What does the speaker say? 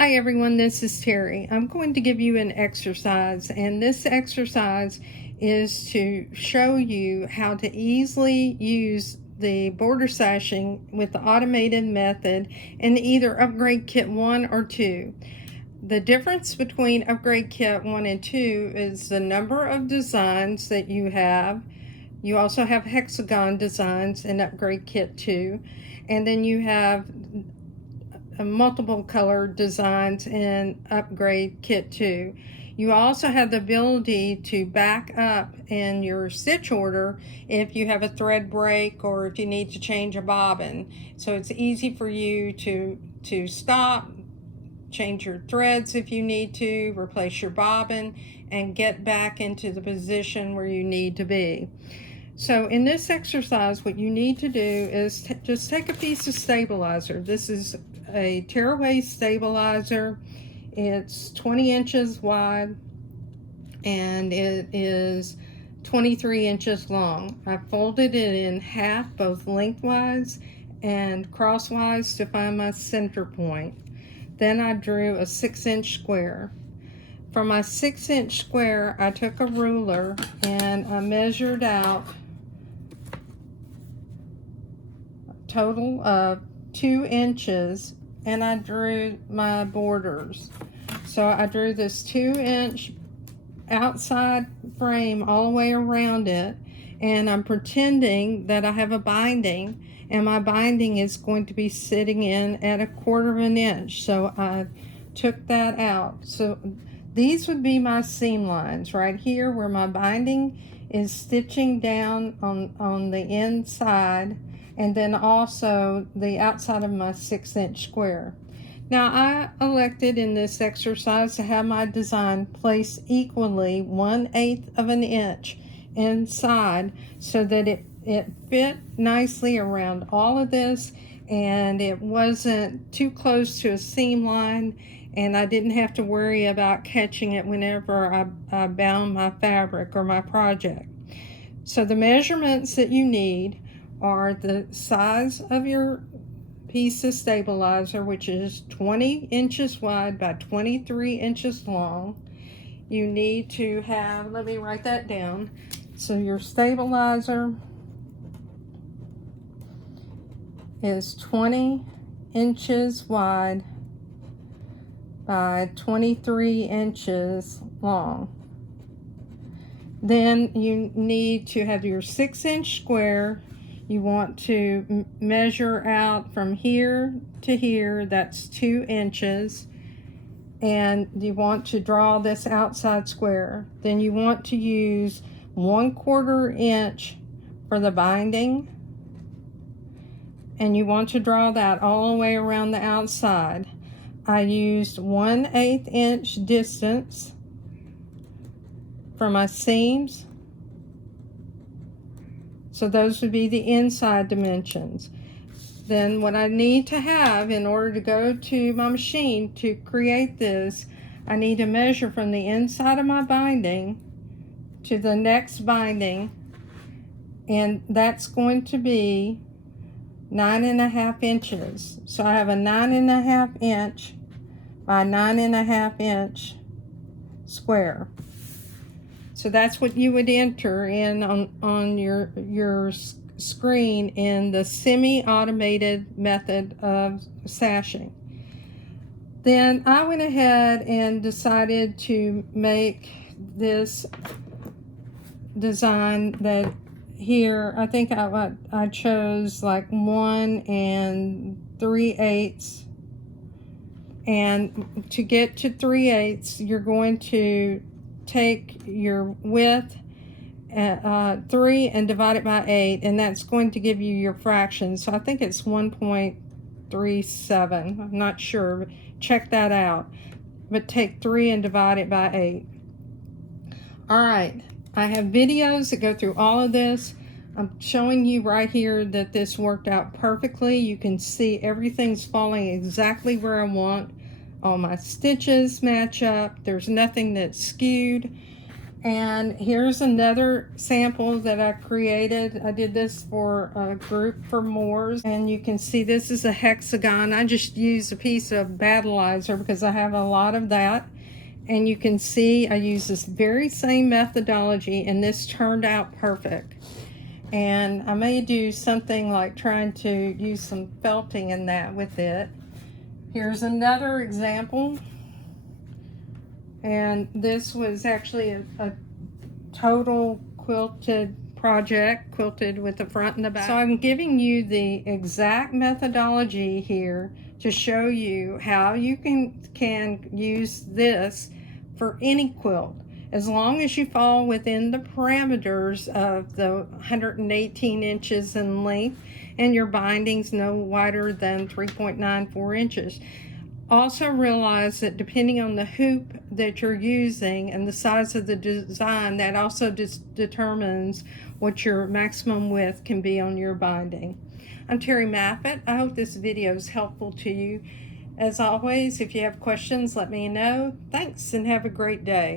Hi everyone, this is Terry. I'm going to give you an exercise, and this exercise is to show you how to easily use the border sashing with the automated method in either upgrade kit 1 or 2. The difference between upgrade kit 1 and 2 is the number of designs that you have. You also have hexagon designs in upgrade kit 2, and then you have multiple color designs in upgrade kit 2. You also have the ability to back up in your stitch order if you have a thread break or if you need to change a bobbin. So it's easy for you to stop, change your threads if you need to, replace your bobbin, and get back into the position where you need to be. So in this exercise, what you need to do is just take a piece of stabilizer. This is a tearaway stabilizer. It's 20 inches wide and it is 23 inches long. I folded it in half, both lengthwise and crosswise, to find my center point. Then I drew a 6-inch square. For my 6-inch square, I took a ruler and I measured out a total of 2 inches, and I drew my borders. So I drew this 2-inch outside frame all the way around it, and I'm pretending that I have a binding, and my binding is going to be sitting in at 1/4 of an inch. So I took that out. So these would be my seam lines right here where my binding is stitching down on the inside, and then also the outside of my 6-inch square. Now I elected in this exercise to have my design placed equally 1/8 of an inch inside so that it fit nicely around all of this, and it wasn't too close to a seam line, and I didn't have to worry about catching it whenever I bound my fabric or my project. So the measurements that you need are the size of your piece of stabilizer, which is 20 inches wide by 23 inches long. You need to have, let me write that down. So your stabilizer is 20 inches wide by 23 inches long. Then you need to have your 6-inch square. You want to measure out from here to here, that's 2 inches, and you want to draw this outside square. Then you want to use 1/4 inch for the binding, and you want to draw that all the way around the outside. I used 1/8 inch distance for my seams. So those would be the inside dimensions. Then what I need to have in order to go to my machine to create this, I need to measure from the inside of my binding to the next binding, and that's going to be 9.5 inches. So I have a 9.5 inch by 9.5 inch square. So that's what you would enter in on your screen in the semi-automated method of sashing. Then I went ahead and decided to make this design that here, I think I chose like 1 3/8. And to get to 3/8, you're going to take your width 3 and divide it by 8, and that's going to give you your fraction. So I think it's 1.37. I'm not sure. Check that out. But take 3 and divide it by 8. All right. I have videos that go through all of this. I'm showing you right here that this worked out perfectly. You can see everything's falling exactly where I want. All my stitches match up. There's nothing that's skewed. And here's another sample that I created. I did this for a group for Moors, and you can see this is a hexagon. I just used a piece of battleizer because I have a lot of that. And you can see I use this very same methodology, and this turned out perfect. And I may do something like trying to use some felting in that with it. Here's another example. And this was actually a total quilted project, quilted with the front and the back. So I'm giving you the exact methodology here to show you how you can use this for any quilt, as long as you fall within the parameters of the 118 inches in length and your binding's no wider than 3.94 inches. Also realize that depending on the hoop that you're using and the size of the design, that also determines what your maximum width can be on your binding. I'm Terry Maffitt. I hope this video is helpful to you. As always, if you have questions, let me know. Thanks, and have a great day.